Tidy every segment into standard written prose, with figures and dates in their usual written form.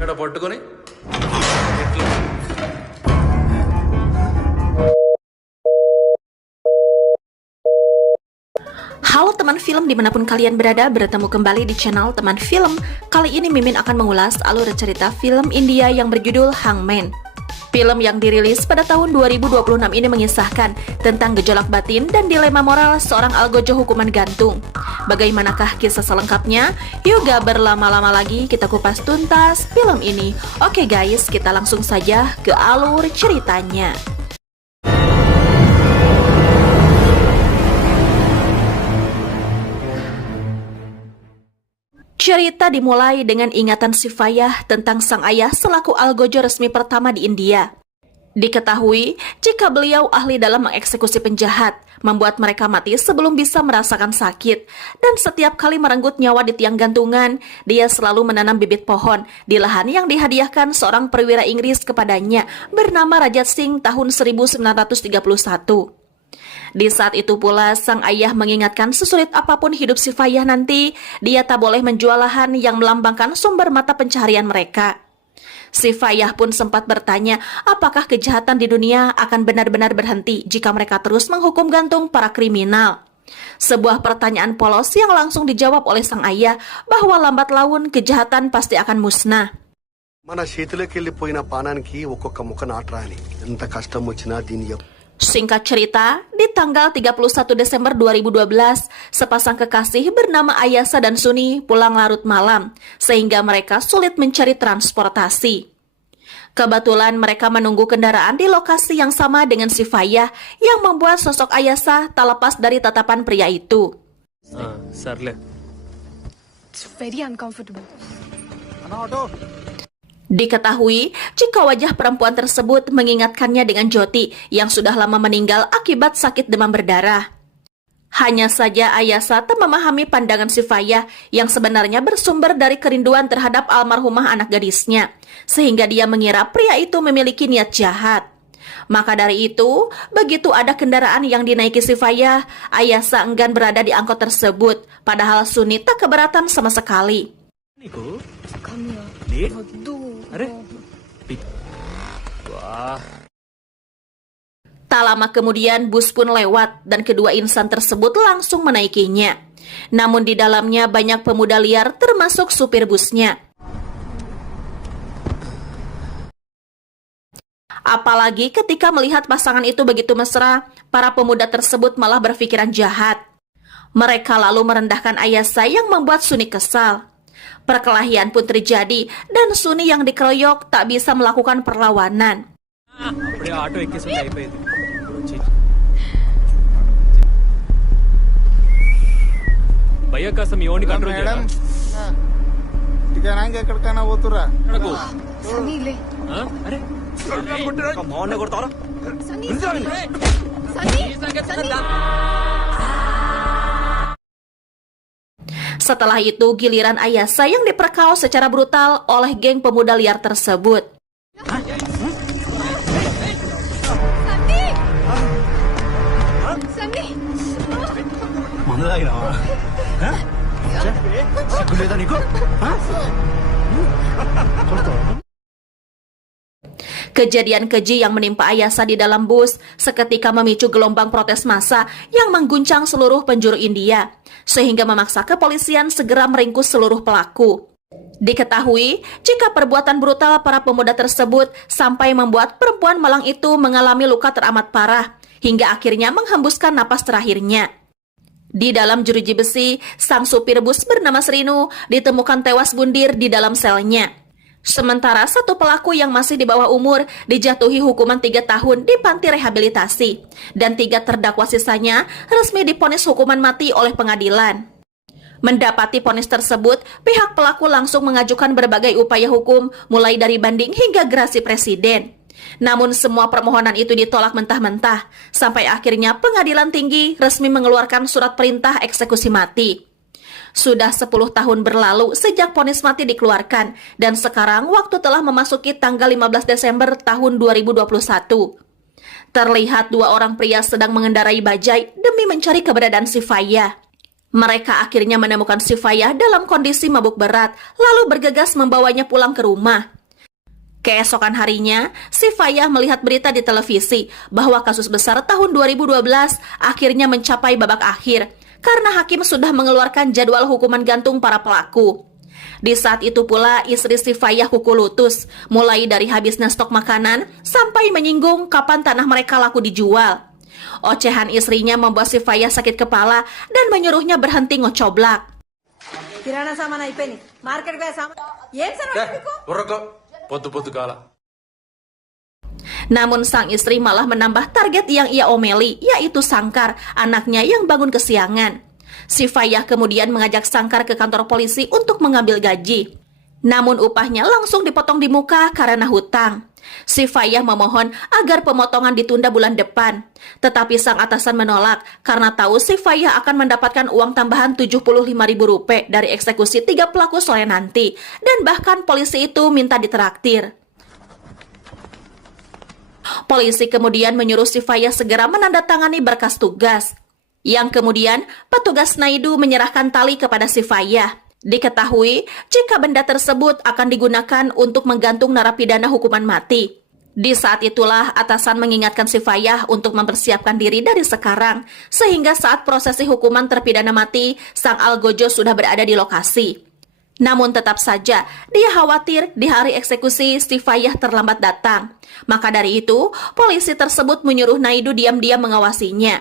ఇక్కడ పట్టుకొని Halo teman film dimanapun kalian berada, bertemu kembali di channel Teman Film. Kali ini Mimin akan mengulas alur cerita film India yang berjudul Hangman. Film yang dirilis pada tahun 2026 ini mengisahkan tentang gejolak batin dan dilema moral seorang algojo hukuman gantung. Bagaimanakah kisah selengkapnya? Yuk gak berlama-lama lagi kita kupas tuntas film ini. Oke guys, kita langsung saja ke alur ceritanya. Cerita dimulai dengan ingatan si Fayah tentang sang ayah selaku algojo resmi pertama di India. Diketahui jika beliau ahli dalam mengeksekusi penjahat, membuat mereka mati sebelum bisa merasakan sakit, dan setiap kali merenggut nyawa di tiang gantungan, dia selalu menanam bibit pohon di lahan yang dihadiahkan seorang perwira Inggris kepadanya bernama Rajat Singh tahun 1931. Di saat itu pula, sang ayah mengingatkan sesulit apapun hidup si Fayah nanti, dia tak boleh menjual lahan yang melambangkan sumber mata pencaharian mereka. Si Fayah pun sempat bertanya apakah kejahatan di dunia akan benar-benar berhenti jika mereka terus menghukum gantung para kriminal. Sebuah pertanyaan polos yang langsung dijawab oleh sang ayah bahwa lambat laun kejahatan pasti akan musnah. మన చేతిలోకి వెళ్ళిపోయిన పానానికి ఒక్కొక్క ముక్క నాటరాని ఎంత కష్టం వచ్చినా దీని Singkat cerita, di tanggal 31 Desember 2012, sepasang kekasih bernama Ayasa dan Suni pulang larut malam, sehingga mereka sulit mencari transportasi. Kebetulan mereka menunggu kendaraan di lokasi yang sama dengan si Fayah, yang membuat sosok Ayasa tak lepas dari tatapan pria itu. సర్లే It's very uncomfortable. Diketahui jika wajah perempuan tersebut mengingatkannya dengan Joti yang sudah lama meninggal akibat sakit demam berdarah. Hanya saja Ayasa tak memahami pandangan si Fayah yang sebenarnya bersumber dari kerinduan terhadap almarhumah anak gadisnya, sehingga dia mengira pria itu memiliki niat jahat. Maka dari itu, begitu ada kendaraan yang dinaiki si Fayah, Ayasa enggan berada di angkot tersebut, padahal Suni tak keberatan sama sekali. Come here. Lead? Vaddu. అరే wah Tak lama kemudian bus pun lewat dan kedua insan tersebut langsung menaikinya. Namun di dalamnya banyak pemuda liar termasuk supir busnya. Apalagi ketika melihat pasangan itu begitu mesra, para pemuda tersebut malah berpikiran jahat. Mereka lalu merendahkan Ayasa yang membuat Suni kesal. Perkelahian pun terjadi dan Suni yang dikeroyok tak bisa melakukan perlawanan. అప్పుడే ఆటో ఎక్కేసి అయిపోయింది భయ్యా కాస్త మీ ఓన్ని కంట్రోల్ చేయడం టికెనాంగి ఎక్కడికైనా పోతురా Sunny, le. అరే బాగున్నా కొడతారా Sunny, Sunny. Sunny. Setelah itu giliran Ayasa yang diperkao secara brutal oleh geng pemuda liar tersebut. Sunny. మందు తాగినావా సిగ్గులేదా నీకు Kejadian keji yang menimpa Ayasa di dalam bus seketika memicu gelombang protes massa yang mengguncang seluruh penjuru India, sehingga memaksa kepolisian segera meringkus seluruh pelaku. Diketahui jika perbuatan brutal para pemuda tersebut sampai membuat perempuan malang itu mengalami luka teramat parah, hingga akhirnya menghembuskan napas terakhirnya. Di dalam jeruji besi, sang supir bus bernama Srinu ditemukan tewas bundir di dalam selnya. Sementara satu pelaku yang masih di bawah umur dijatuhi hukuman 3 tahun di panti rehabilitasi, dan 3 terdakwa sisanya resmi divonis hukuman mati oleh pengadilan. Mendapati vonis tersebut, pihak pelaku langsung mengajukan berbagai upaya hukum mulai dari banding hingga gerasi presiden. Namun semua permohonan itu ditolak mentah-mentah, sampai akhirnya pengadilan tinggi resmi mengeluarkan surat perintah eksekusi mati. Sudah 10 tahun berlalu sejak vonis mati dikeluarkan, dan sekarang waktu telah memasuki tanggal 15 Desember tahun 2021. Terlihat 2 orang pria sedang mengendarai bajai demi mencari keberadaan si Fayah. Mereka akhirnya menemukan Sifayah dalam kondisi mabuk berat, lalu bergegas membawanya pulang ke rumah. Keesokan harinya, Sifayah melihat berita di televisi bahwa kasus besar tahun 2012 akhirnya mencapai babak akhir karena hakim sudah mengeluarkan jadwal hukuman gantung para pelaku. Di saat itu pula istri Sifayah kuku lutus, mulai dari habisnya stok makanan sampai menyinggung kapan tanah mereka laku dijual. Ocehan istrinya membuat Sifayah sakit kepala dan menyuruhnya berhenti ngocoblak. కిరాణా సామాన్ అయిపోయింది మార్కెట్ పోయే సామాన్ ఏం సార్ మీకు పొద్దు కాల. Namun sang istri malah menambah target yang ia omeli, yaitu Sangkar, anaknya yang bangun kesiangan. Sifayah kemudian mengajak Sangkar ke kantor polisi untuk mengambil gaji. Namun upahnya langsung dipotong di muka karena hutang. Sifayah memohon agar pemotongan ditunda bulan depan. Tetapi sang atasan menolak karena tahu Sifayah akan mendapatkan uang tambahan Rp75.000 dari eksekusi 3 pelaku sore nanti. Dan bahkan polisi itu minta ditraktir. Polisi kemudian menyuruh Sifayah segera menandatangani berkas tugas. Yang kemudian petugas Naidu menyerahkan tali kepada Sifayah. Diketahui jika benda tersebut akan digunakan untuk menggantung narapidana hukuman mati. Di saat itulah atasan mengingatkan Sifayah untuk mempersiapkan diri dari sekarang, sehingga saat prosesi hukuman terpidana mati, sang algojo sudah berada di lokasi. Namun tetap saja, dia khawatir di hari eksekusi Sifayah terlambat datang. Maka dari itu, polisi tersebut menyuruh Naidu diam-diam mengawasinya.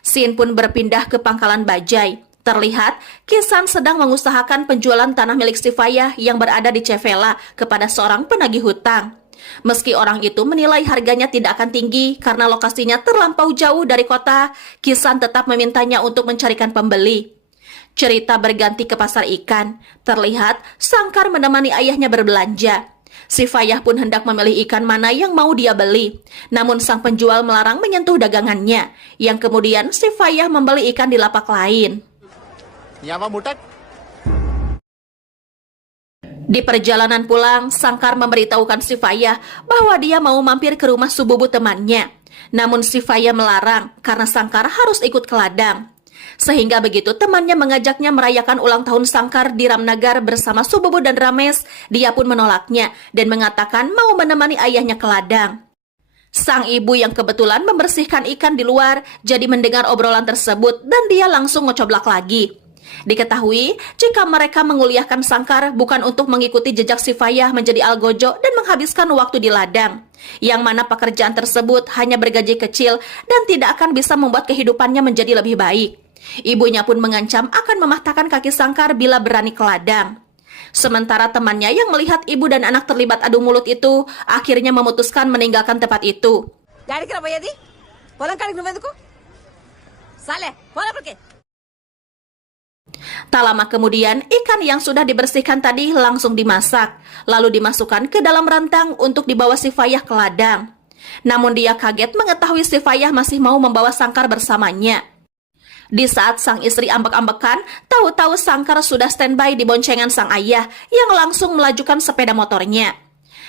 Scene pun berpindah ke pangkalan bajai. Terlihat, Kisan sedang mengusahakan penjualan tanah milik Sifayah yang berada di Cevela kepada seorang penagih hutang. Meski orang itu menilai harganya tidak akan tinggi karena lokasinya terlampau jauh dari kota, Kisan tetap memintanya untuk mencarikan pembeli. Cerita berganti ke pasar ikan. Terlihat, Sangkar menemani ayahnya berbelanja. Sifayah pun hendak memilih ikan mana yang mau dia beli. Namun sang penjual melarang menyentuh dagangannya, yang kemudian Sifayah membeli ikan di lapak lain. Di perjalanan pulang, Sangkar memberitahukan Sifayah bahwa dia mau mampir ke rumah Sububu temannya. Namun Sifayah melarang karena Sangkar harus ikut ke ladang. Sehingga begitu temannya mengajaknya merayakan ulang tahun Sangkar di Ramnagar bersama Sububu dan Rames, dia pun menolaknya dan mengatakan mau menemani ayahnya ke ladang. Sang ibu yang kebetulan membersihkan ikan di luar jadi mendengar obrolan tersebut dan dia langsung ngecoblak lagi. Diketahui jika mereka menguliahkan Sangkar bukan untuk mengikuti jejak Sifayah menjadi algojo dan menghabiskan waktu di ladang, yang mana pekerjaan tersebut hanya bergaji kecil dan tidak akan bisa membuat kehidupannya menjadi lebih baik. Ibunya pun mengancam akan mematahkan kaki Sangkar bila berani ke ladang. Sementara temannya yang melihat ibu dan anak terlibat adu mulut itu akhirnya memutuskan meninggalkan tempat itu. డాడీకి రా పోయేది పొలం కాడికి నువ్వెందుకు సాలే పోలా పడికే. Tak lama kemudian, ikan yang sudah dibersihkan tadi langsung dimasak, lalu dimasukkan ke dalam rantang untuk dibawa Sifayah ke ladang. Namun dia kaget mengetahui Sifayah masih mau membawa Sangkar bersamanya. Di saat sang istri ambek-ambekan, tahu-tahu Sangkar sudah standby di boncengan sang ayah yang langsung melajukan sepeda motornya.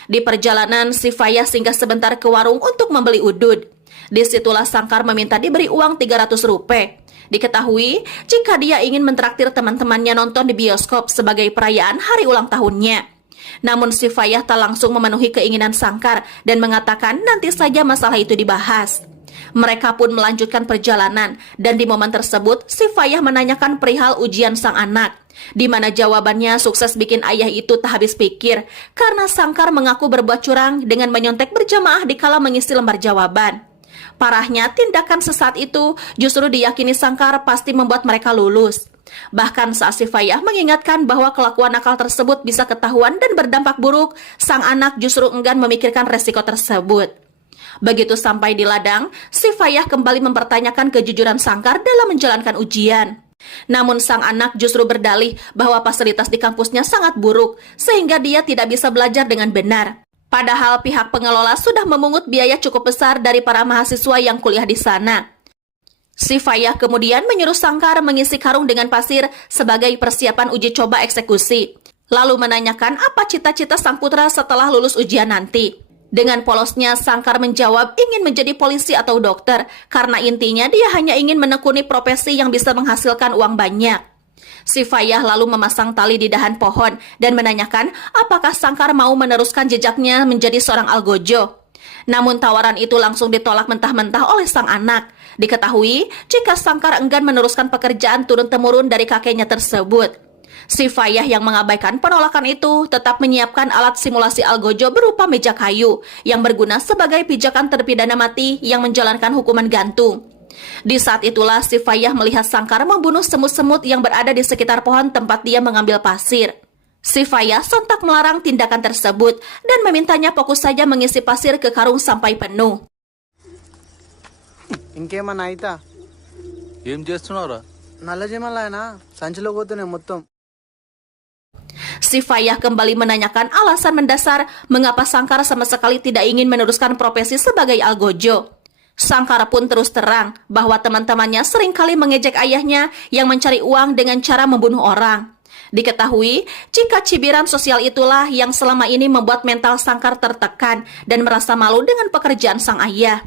Di perjalanan, Sifayah singgah sebentar ke warung untuk membeli udud. Disitulah Sangkar meminta diberi uang Rp300. Diketahui jika dia ingin mentraktir teman-temannya nonton di bioskop sebagai perayaan hari ulang tahunnya. Namun Sifayah tak langsung memenuhi keinginan Sangkar dan mengatakan nanti saja masalah itu dibahas. Mereka pun melanjutkan perjalanan dan di momen tersebut Sifayah menanyakan perihal ujian sang anak, di mana jawabannya sukses bikin ayah itu tak habis pikir karena Sangkar mengaku berbuat curang dengan menyontek berjamaah dikala mengisi lembar jawaban. Parahnya, tindakan sesaat itu justru diyakini Sangkar pasti membuat mereka lulus. Bahkan saat Sifayah mengingatkan bahwa kelakuan nakal tersebut bisa ketahuan dan berdampak buruk, sang anak justru enggan memikirkan resiko tersebut. Begitu sampai di ladang, Sifayah kembali mempertanyakan kejujuran Sangkar dalam menjalankan ujian. Namun sang anak justru berdalih bahwa fasilitas di kampusnya sangat buruk, sehingga dia tidak bisa belajar dengan benar. Padahal pihak pengelola sudah memungut biaya cukup besar dari para mahasiswa yang kuliah di sana. Sifayah kemudian menyuruh Sangkar mengisi karung dengan pasir sebagai persiapan uji coba eksekusi. Lalu menanyakan apa cita-cita sang putra setelah lulus ujian nanti. Dengan polosnya, Sangkar menjawab ingin menjadi polisi atau dokter karena intinya dia hanya ingin menekuni profesi yang bisa menghasilkan uang banyak. Si Fayah lalu memasang tali di dahan pohon dan menanyakan apakah Sangkar mau meneruskan jejaknya menjadi seorang algojo. Namun tawaran itu langsung ditolak mentah-mentah oleh sang anak. Diketahui jika Sangkar enggan meneruskan pekerjaan turun-temurun dari kakeknya tersebut. Si Fayah yang mengabaikan penolakan itu tetap menyiapkan alat simulasi algojo berupa meja kayu yang berguna sebagai pijakan terpidana mati yang menjalankan hukuman gantung. Di saat itulah si Fayah melihat Sangkar membunuh semut-semut yang berada di sekitar pohon tempat dia mengambil pasir. Si Fayah sontak melarang tindakan tersebut dan memintanya fokus saja mengisi pasir ke karung sampai penuh. ఇంకేమన్నా అయితా ఏం చేస్తున్నావురా నల్లజీమలాయనా సంచిలో పోతున్నాయి మొత్తం. Si Fayah kembali menanyakan alasan mendasar mengapa Sangkar sama sekali tidak ingin meneruskan profesi sebagai algojo. Sangkar pun terus terang bahwa teman-temannya seringkali mengejek ayahnya yang mencari uang dengan cara membunuh orang. Diketahui jika cibiran sosial itulah yang selama ini membuat mental Sangkar tertekan dan merasa malu dengan pekerjaan sang ayah.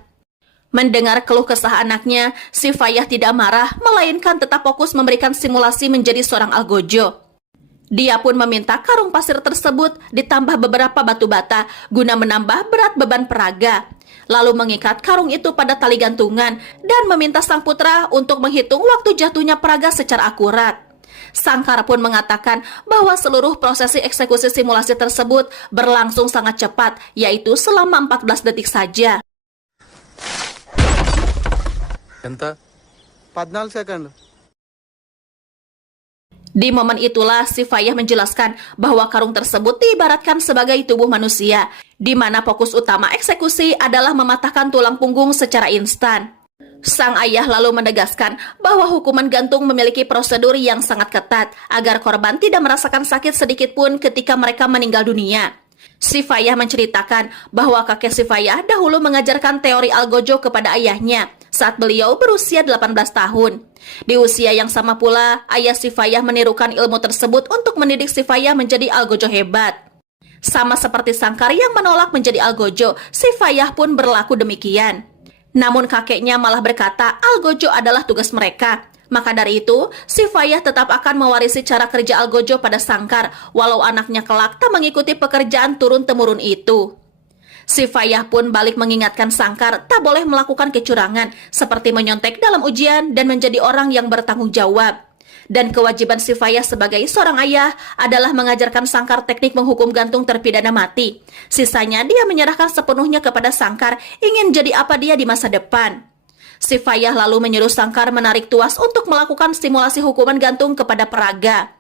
Mendengar keluh kesah anaknya, si Fayah tidak marah, melainkan tetap fokus memberikan simulasi menjadi seorang algojo. Dia pun meminta karung pasir tersebut ditambah beberapa batu bata guna menambah berat beban peraga. Lalu mengikat karung itu pada tali gantungan dan meminta sang putra untuk menghitung waktu jatuhnya peraga secara akurat. Sangkar pun mengatakan bahwa seluruh prosesi eksekusi simulasi tersebut berlangsung sangat cepat, yaitu selama 14 detik saja. ఎంత 14 సెకండ్లు. Di momen itulah si Fayah menjelaskan bahwa karung tersebut diibaratkan sebagai tubuh manusia, di mana fokus utama eksekusi adalah mematahkan tulang punggung secara instan. Sang ayah lalu menegaskan bahwa hukuman gantung memiliki prosedur yang sangat ketat agar korban tidak merasakan sakit sedikit pun ketika mereka meninggal dunia. Si Fayah menceritakan bahwa kakek si Fayah dahulu mengajarkan teori algojo kepada ayahnya saat beliau berusia 18 tahun. Di usia yang sama pula, ayah si Fayah menirukan ilmu tersebut untuk mendidik si Fayah menjadi algojo hebat. Sama seperti Sangkar yang menolak menjadi algojo, si Fayah pun berlaku demikian. Namun kakeknya malah berkata algojo adalah tugas mereka. Maka dari itu, si Fayah tetap akan mewarisi cara kerja algojo pada Sangkar, walau anaknya kelak tak mengikuti pekerjaan turun-temurun itu. Si Fayah pun balik mengingatkan Sangkar tak boleh melakukan kecurangan, seperti menyontek dalam ujian dan menjadi orang yang bertanggung jawab. Dan kewajiban si Fayah sebagai seorang ayah adalah mengajarkan Sangkar teknik menghukum gantung terpidana mati. Sisanya dia menyerahkan sepenuhnya kepada Sangkar ingin jadi apa dia di masa depan. Si Fayah lalu menyuruh Sangkar menarik tuas untuk melakukan simulasi hukuman gantung kepada peraga.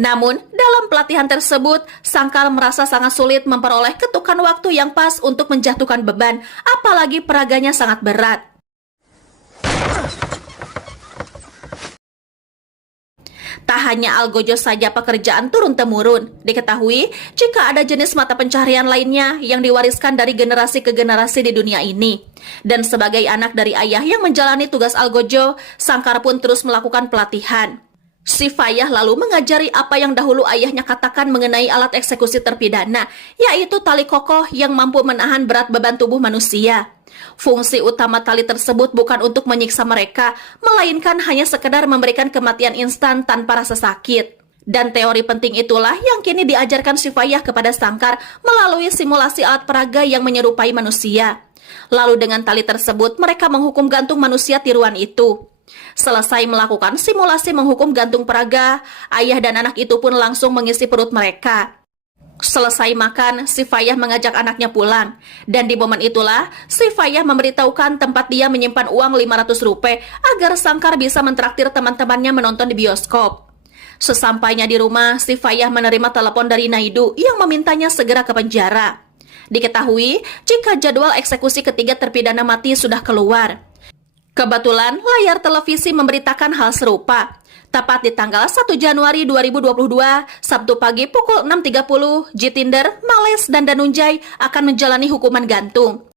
Namun, dalam pelatihan tersebut, Sangkar merasa sangat sulit memperoleh ketukan waktu yang pas untuk menjatuhkan beban, apalagi peraganya sangat berat. Tak hanya algojo saja pekerjaan turun-temurun, diketahui jika ada jenis mata pencaharian lainnya yang diwariskan dari generasi ke generasi di dunia ini. Dan sebagai anak dari ayah yang menjalani tugas algojo, Sangkar pun terus melakukan pelatihan. Si Fayah lalu mengajari apa yang dahulu ayahnya katakan mengenai alat eksekusi terpidana, yaitu tali kokoh yang mampu menahan berat beban tubuh manusia. Fungsi utama tali tersebut bukan untuk menyiksa mereka, melainkan hanya sekedar memberikan kematian instan tanpa rasa sakit. Dan teori penting itulah yang kini diajarkan si Fayah kepada Sangkar melalui simulasi alat peraga yang menyerupai manusia. Lalu dengan tali tersebut mereka menghukum gantung manusia tiruan itu. Selesai melakukan simulasi menghukum gantung peraga, ayah dan anak itu pun langsung mengisi perut mereka. Selesai makan, si Fayah mengajak anaknya pulang. Dan di momen itulah, si Fayah memberitahukan tempat dia menyimpan uang 500 rupiah agar Sangkar bisa mentraktir teman-temannya menonton di bioskop. Sesampainya di rumah, si Fayah menerima telepon dari Naidu yang memintanya segera ke penjara. Diketahui jika jadwal eksekusi ketiga terpidana mati sudah keluar. Kebetulan layar televisi memberitakan hal serupa. Tepat di tanggal 1 Januari 2022, Sabtu pagi pukul 6.30, Jitinder, Males, dan Danunjay akan menjalani hukuman gantung.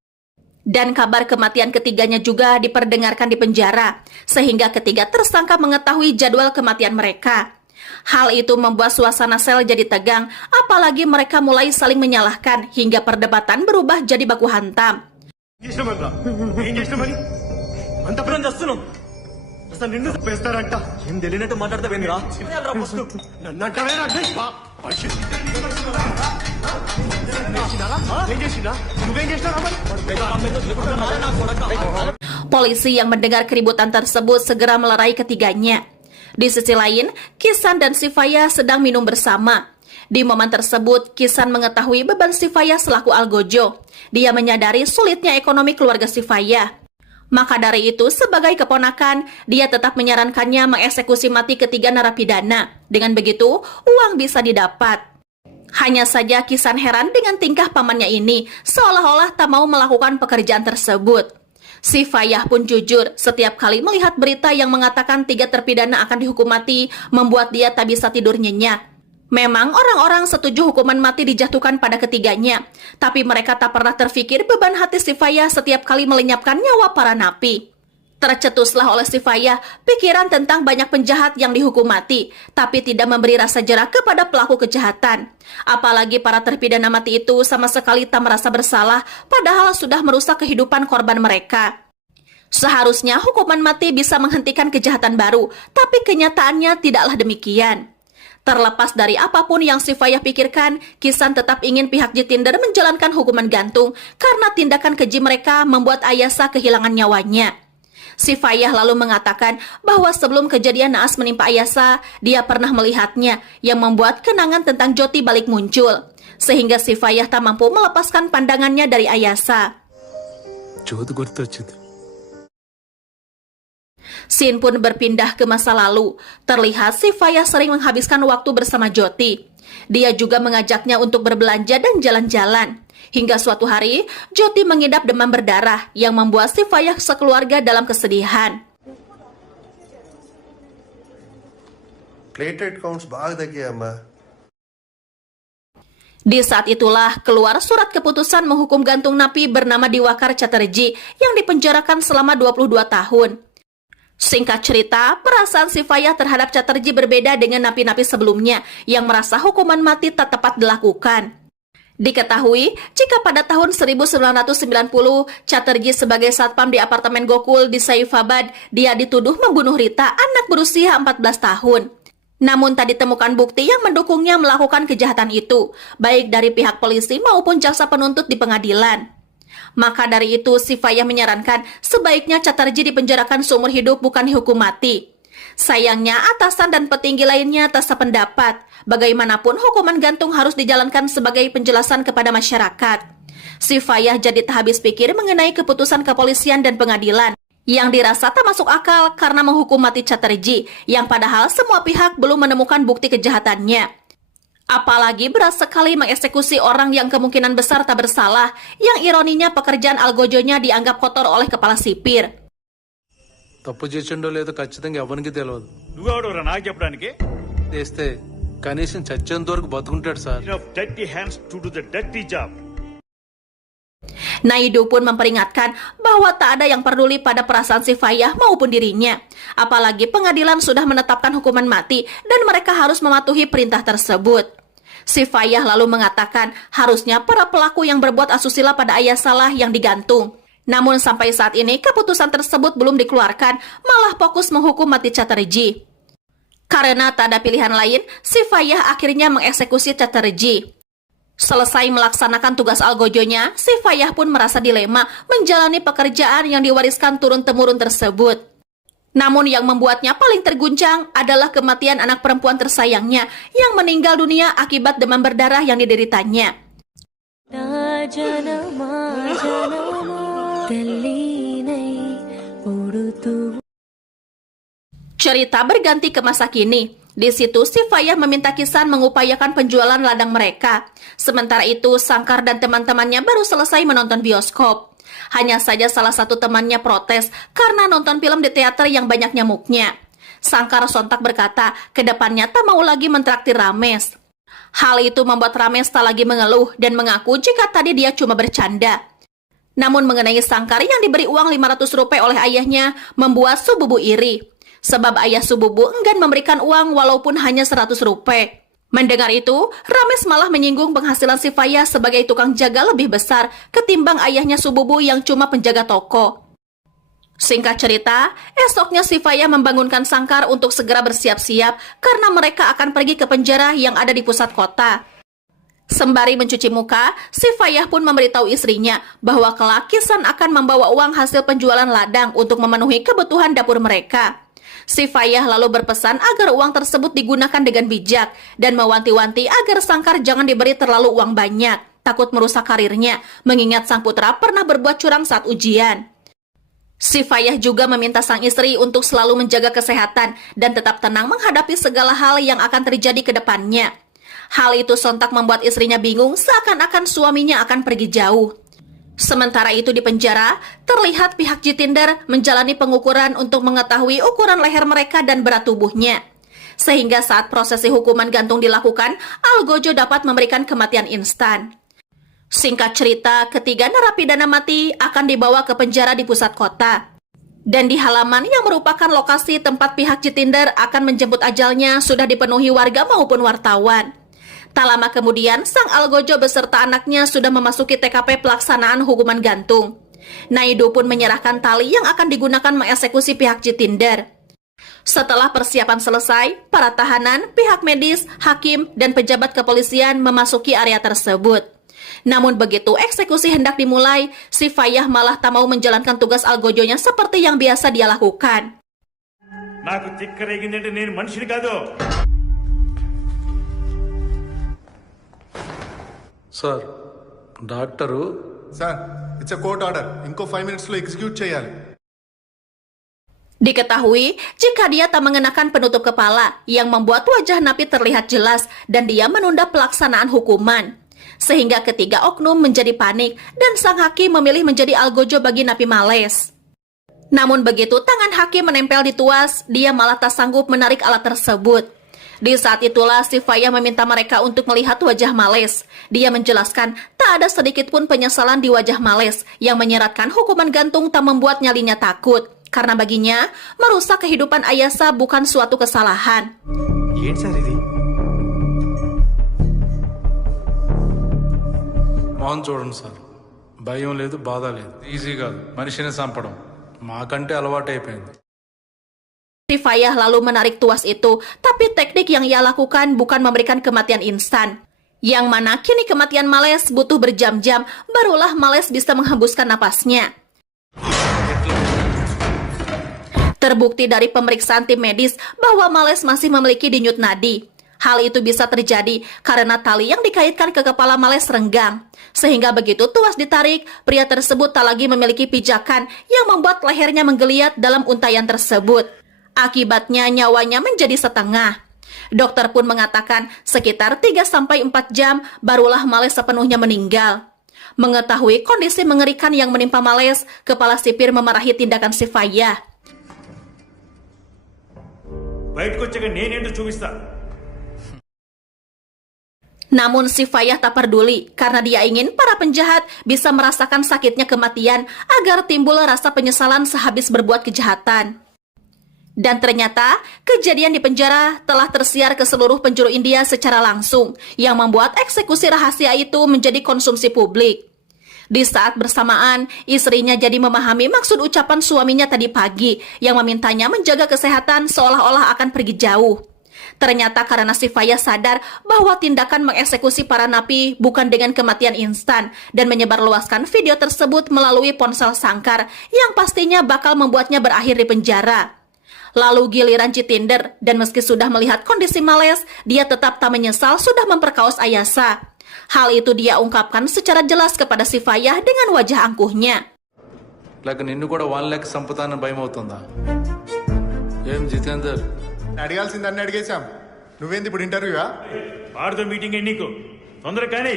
Dan kabar kematian ketiganya juga diperdengarkan di penjara, sehingga ketiga tersangka mengetahui jadwal kematian mereka. Hal itu membuat suasana sel jadi tegang, apalagi mereka mulai saling menyalahkan hingga perdebatan berubah jadi baku hantam. Polisi yang mendengar keributan tersebut segera melerai ketiganya. Di sisi lain, Kisan dan Sifaya sedang minum bersama. Di momen tersebut, Kisan mengetahui beban Sifaya selaku algojo. Dia menyadari sulitnya ekonomi keluarga Sifaya. Maka dari itu, sebagai keponakan, dia tetap menyarankannya mengeksekusi mati ketiga narapidana. Dengan begitu, uang bisa didapat. Hanya saja Kisan heran dengan tingkah pamannya ini, seolah-olah tak mau melakukan pekerjaan tersebut. Sifaya pun jujur, setiap kali melihat berita yang mengatakan 3 terpidana akan dihukum mati, membuat dia tak bisa tidur nyenyak. Memang orang-orang setuju hukuman mati dijatuhkan pada ketiganya, tapi mereka tak pernah terfikir beban hati Sifaya setiap kali melenyapkan nyawa para napi. Tercetuslah oleh Sifaya pikiran tentang banyak penjahat yang dihukum mati, tapi tidak memberi rasa jera kepada pelaku kejahatan. Apalagi para terpidana mati itu sama sekali tak merasa bersalah, padahal sudah merusak kehidupan korban mereka. Seharusnya hukuman mati bisa menghentikan kejahatan baru, tapi kenyataannya tidaklah demikian. Terlepas dari apapun yang Sifaya pikirkan, Kisan tetap ingin pihak Jitinder menjalankan hukuman gantung karena tindakan keji mereka membuat Ayasa kehilangan nyawanya. Sifaya lalu mengatakan bahwa sebelum kejadian naas menimpa Ayasa, dia pernah melihatnya yang membuat kenangan tentang Joti balik muncul. Sehingga Sifaya tak mampu melepaskan pandangannya dari Ayasa. Scene pun berpindah ke masa lalu. Terlihat Sifaya sering menghabiskan waktu bersama Joti. Dia juga mengajaknya untuk berbelanja dan jalan-jalan. Hingga suatu hari, Joti mengidap demam berdarah yang membuat Sifaya sekeluarga dalam kesedihan. Plated counts బాగా తగ్గాయమ్మా. Di saat itulah keluar surat keputusan menghukum gantung napi bernama Diwakar Chatterjee yang dipenjarakan selama 22 tahun. Singkat cerita, perasaan Sifaya terhadap Chatterjee berbeda dengan napi-napi sebelumnya yang merasa hukuman mati tak tepat dilakukan. Diketahui, jika pada tahun 1990, Chatterjee sebagai satpam di apartemen Gokul di Saifabad, dia dituduh membunuh Rita, anak berusia 14 tahun. Namun tak ditemukan bukti yang mendukungnya melakukan kejahatan itu, baik dari pihak polisi maupun jaksa penuntut di pengadilan. Maka dari itu, Sifaya menyarankan sebaiknya Chatterjee dipenjarakan seumur hidup bukan dihukum mati. Sayangnya, atasan dan petinggi lainnya tak sependapat. Bagaimanapun, hukuman gantung harus dijalankan sebagai penjelasan kepada masyarakat. Sifaya jadi tak habis pikir mengenai keputusan kepolisian dan pengadilan yang dirasa tak masuk akal karena menghukum mati Chatterjee, yang padahal semua pihak belum menemukan bukti kejahatannya. Apalagi berat sekali mengeksekusi orang yang kemungkinan besar tak bersalah, yang ironinya pekerjaan algojonya dianggap kotor oleh kepala sipir. తప్పు చేసిండో లేదో ఖచ్చితంగా ఎవరికి తెలియదు. నువ్వెవడోరా నాకు చెప్పడానికి? చేస్తే కనీసం చచ్చేంత వరకు బతుకుంటాడు sir. Enough dirty hands to do the dirty job. Naidu pun memperingatkan bahwa tak ada yang peduli pada perasaan Sifaya maupun dirinya. Apalagi pengadilan sudah menetapkan hukuman mati dan mereka harus mematuhi perintah tersebut. Sifaya lalu mengatakan harusnya para pelaku yang berbuat asusila pada Ayasalah yang digantung. Namun sampai saat ini keputusan tersebut belum dikeluarkan, malah fokus menghukum mati Chatterjee. Karena tak ada pilihan lain, Sifaya akhirnya mengeksekusi Chatterjee. Selesai melaksanakan tugas algojonya, Sifaya pun merasa dilema menjalani pekerjaan yang diwariskan turun-temurun tersebut. Namun yang membuatnya paling terguncang adalah kematian anak perempuan tersayangnya yang meninggal dunia akibat demam berdarah yang dideritanya. Cerita berganti ke masa kini. Di situ, Sifaya meminta Kisan mengupayakan penjualan ladang mereka. Sementara itu, Sangkar dan teman-temannya baru selesai menonton bioskop. Hanya saja salah satu temannya protes karena nonton film di teater yang banyak nyamuknya. Sangkar sontak berkata, kedepannya tak mau lagi mentraktir Rames. Hal itu membuat Rames tak lagi mengeluh dan mengaku jika tadi dia cuma bercanda. Namun mengenai Sangkar yang diberi uang 500 rupiah oleh ayahnya, membuat Sububu iri. sebab ayah Sububu enggan memberikan uang walaupun hanya 100 rupiah. Mendengar itu, Rames malah menyinggung penghasilan si Fayah sebagai tukang jaga lebih besar ketimbang ayahnya Sububu yang cuma penjaga toko. Singkat cerita, esoknya si Fayah membangunkan Sangkar untuk segera bersiap-siap karena mereka akan pergi ke penjara yang ada di pusat kota. Sembari mencuci muka, si Fayah pun memberitahu istrinya bahwa kelak Kisan akan membawa uang hasil penjualan ladang untuk memenuhi kebutuhan dapur mereka. Si Fayah lalu berpesan agar uang tersebut digunakan dengan bijak dan mewanti-wanti agar Sangkar jangan diberi terlalu uang banyak, takut merusak karirnya, mengingat sang putra pernah berbuat curang saat ujian. Si Fayah juga meminta sang istri untuk selalu menjaga kesehatan dan tetap tenang menghadapi segala hal yang akan terjadi ke depannya. Hal itu sontak membuat istrinya bingung seakan-akan suaminya akan pergi jauh. Sementara itu di penjara, terlihat pihak Jitinder menjalani pengukuran untuk mengetahui ukuran leher mereka dan berat tubuhnya. Sehingga saat prosesi hukuman gantung dilakukan, Algojo dapat memberikan kematian instan. Singkat cerita, ketiga narapidana mati akan dibawa ke penjara di pusat kota. Dan di halaman yang merupakan lokasi tempat pihak Jitinder akan menjemput ajalnya sudah dipenuhi warga maupun wartawan. Tak lama kemudian, sang Algojo beserta anaknya sudah memasuki TKP pelaksanaan hukuman gantung. Naidu pun menyerahkan tali yang akan digunakan mengeksekusi pihak Jitinder. Setelah persiapan selesai, para tahanan, pihak medis, hakim, dan pejabat kepolisian memasuki area tersebut. Namun begitu eksekusi hendak dimulai, si Fayah malah tak mau menjalankan tugas Algojonya seperti yang biasa dia lakukan. నాకు తిక్కరేగిందంటే నేను మనిషిని కాదు. Sir doctor sir it's court order ఇంకో 5 minutes లో ఎగ్జిక్యూట్ చేయాలి. Diketahui jika dia tak mengenakan penutup kepala yang membuat wajah napi terlihat jelas dan dia menunda pelaksanaan hukuman. Sehingga ketiga oknum menjadi panik dan sang hakim memilih menjadi Algojo bagi napi Males. Namun begitu tangan hakim menempel di tuas, dia malah tak sanggup menarik alat tersebut. Di saat itulah si Fayah meminta mereka untuk melihat wajah Males. Dia menjelaskan tak ada sedikit pun penyesalan di wajah Males yang menyeratkan hukuman gantung tak membuat nyalinya takut. Karena baginya, merusak kehidupan Ayasa bukan suatu kesalahan. ఏంటి సార్ ఇది? మొహం చూడండి సార్, భయం లేదు, బాధ లేదు. ఈజీ కాదు మనిషిని చంపడం, మాకంటే అలవాటు అయిపోయింది. Si Fayah lalu menarik tuas itu, tapi teknik yang ia lakukan bukan memberikan kematian instan. Yang mana kini kematian Males butuh berjam-jam, barulah Males bisa menghembuskan napasnya. Terbukti dari pemeriksaan tim medis bahwa Males masih memiliki denyut nadi. Hal itu bisa terjadi karena tali yang dikaitkan ke kepala Males renggang. Sehingga begitu tuas ditarik, pria tersebut tak lagi memiliki pijakan yang membuat lehernya menggeliat dalam untayan tersebut. Akibatnya nyawanya menjadi setengah. Dokter pun mengatakan sekitar 3-4 jam barulah Males sepenuhnya meninggal. Mengetahui kondisi mengerikan yang menimpa Males, kepala sipir memarahi tindakan si Fayah. బయటకు వచ్చాక నేనేంటో చూపిస్తా. Namun si Fayah tak peduli karena dia ingin para penjahat bisa merasakan sakitnya kematian agar timbul rasa penyesalan sehabis berbuat kejahatan. Dan ternyata kejadian di penjara telah tersiar ke seluruh penjuru India secara langsung yang membuat eksekusi rahasia itu menjadi konsumsi publik. Di saat bersamaan, istrinya jadi memahami maksud ucapan suaminya tadi pagi yang memintanya menjaga kesehatan seolah-olah akan pergi jauh. Ternyata karena si Fayah sadar bahwa tindakan mengeksekusi para napi bukan dengan kematian instan dan menyebarluaskan video tersebut melalui ponsel Sangkar yang pastinya bakal membuatnya berakhir di penjara. Lalu giliran Jitinder, dan meski sudah melihat kondisi Males, dia tetap tak menyesal sudah memperkaos Ayasa. Hal itu dia ungkapkan secara jelas kepada si Fayah dengan wajah angkuhnya. లేక నిన్ను కూడా వాళ్ళ లెక్క చంపుతానని భయం అవుతుందా? ఏం జితేందర్, అడగాల్సింది అన్ని అడిగేశాం, నువ్వేంది ఇప్పుడు ఇంటర్వ్యూవా? వాడితో మీటింగ్ నీకు తొందర కానీ.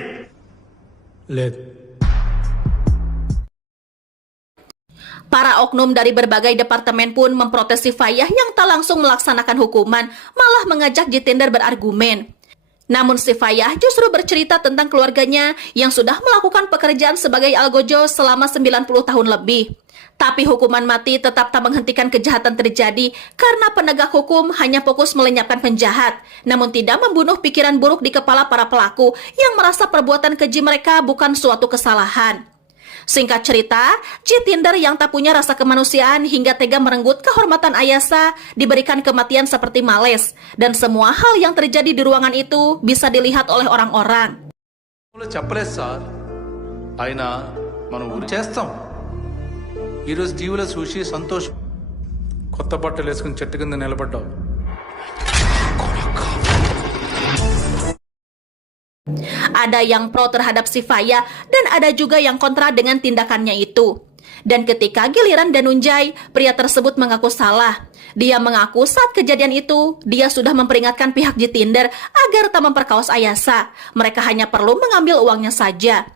లేదు. Para oknum dari berbagai departemen pun memprotes si Fayah yang tak langsung melaksanakan hukuman, malah mengajak Jitinder berargumen. Namun si Fayah justru bercerita tentang keluarganya yang sudah melakukan pekerjaan sebagai Algojo selama 90 tahun lebih. Tapi hukuman mati tetap tak menghentikan kejahatan terjadi karena penegak hukum hanya fokus melenyapkan penjahat, namun tidak membunuh pikiran buruk di kepala para pelaku yang merasa perbuatan keji mereka bukan suatu kesalahan. Singkat cerita, Jitinder yang tak punya rasa kemanusiaan hingga tega merenggut kehormatan Ayasa diberikan kematian seperti Males, dan semua hal yang terjadi di ruangan itu bisa dilihat oleh orang-orang. చెప్పలేదు సార్ అయినా మనం ఊరు చేస్తాం ఈరోజు జీవుల చూసి సంతోషం కొత్త బట్టలు వేసుకుని చెట్టు కింద నిలబడ్డావు. Ada yang pro terhadap si Faya dan ada juga yang kontra dengan tindakannya itu. Dan ketika giliran Danunjay, pria tersebut mengaku salah. Dia mengaku saat kejadian itu, dia sudah memperingatkan pihak Jitinder agar tak memperkaos Ayasa. Mereka hanya perlu mengambil uangnya saja.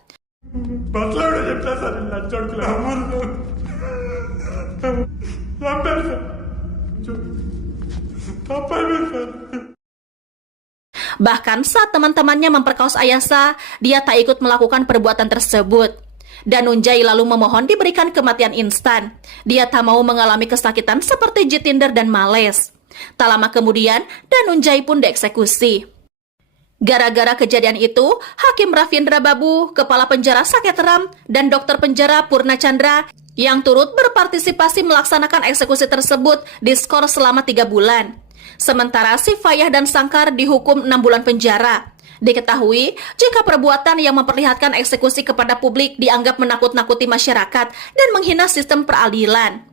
Bahkan saat teman-temannya memperkaos Ayasa, dia tak ikut melakukan perbuatan tersebut. Danunjay lalu memohon diberikan kematian instan. Dia tak mau mengalami kesakitan seperti Jitinder dan Males. Tak lama kemudian, Danunjay pun dieksekusi. Gara-gara kejadian itu, Hakim Ravindra Babu, Kepala Penjara Saketram, dan Dokter Penjara Purna Chandra yang turut berpartisipasi melaksanakan eksekusi tersebut diskor selama 3 bulan. Sementara si Fayah dan Sangkar dihukum 6 bulan penjara. Diketahui, jika perbuatan yang memperlihatkan eksekusi kepada publik dianggap menakut-nakuti masyarakat dan menghina sistem peradilan.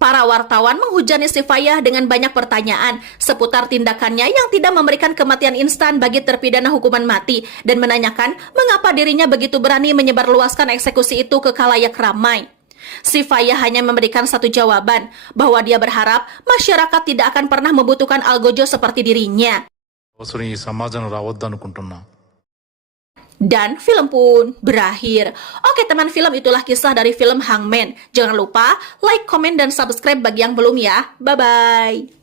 Para wartawan menghujani si Fayah dengan banyak pertanyaan seputar tindakannya yang tidak memberikan kematian instan bagi terpidana hukuman mati dan menanyakan mengapa dirinya begitu berani menyebarluaskan eksekusi itu ke khalayak ramai. Si Fayah hanya memberikan satu jawaban, bahwa dia berharap masyarakat tidak akan pernah membutuhkan algojo seperti dirinya. అవసరం ఈ సమాజం రావద్దనుకుంటున్నా. Dan film pun berakhir. Oke teman film, itulah kisah dari film Hangman. Jangan lupa like, komen, dan subscribe bagi yang belum ya. Bye-bye.